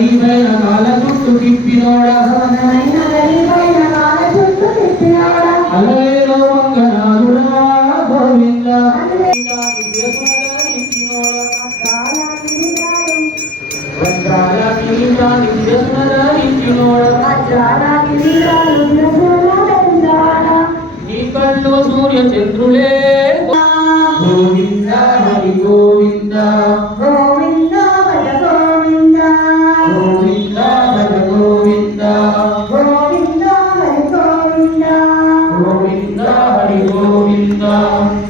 గరీబైన కాల చుట్టూ తిప్పినోడ అలవేలో మంగనాథుడా గోవింద నీ కళ్ళు సూర్య చంద్రులే గోవింద హరి గోవింద గోవింద భజ గోవింద గోవింద భజ గోవింద గోవింద హరి గోవింద గోవింద హరి గోవింద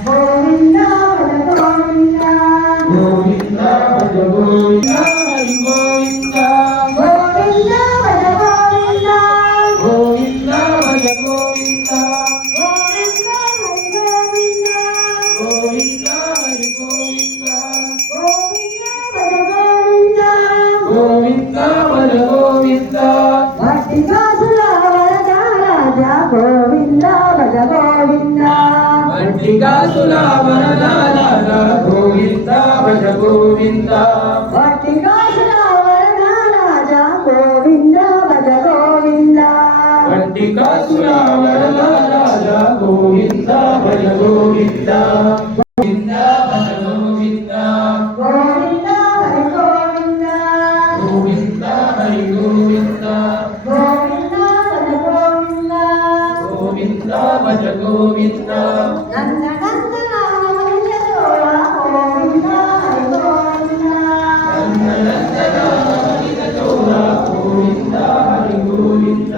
గోవింద భజ గోవింద గోవింద భజ గోవింద హరి గోవింద గోవింద భజ గోవింద గోవింద భజ గోవింద గోవింద హరి గోవింద గోవింద హరి గోవింద గోవింద భజ గోవింద గోవింద భజ గోవింద భక్తి కాసుల వరద రాజా గోవింద భజ గోవింద మట్టి కాసుల వరదాల గోవింద భజ గోవింద భక్తి కాసుల వరద రాజా గోవింద భజ గోవింద మట్టి కాసుల వరదాల గోవింద భజ గోవింద గోవింద భజ గోవింద గోవింద హరి గోవింద గోవింద హరి గోవింద గోవింద భజ గోవింద గోవింద భజ గోవింద నందనందన యశోద గోవింద హరి గోవింద గోవింద హరి గోవింద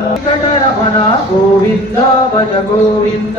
రమణ గోవింద భజ గోవింద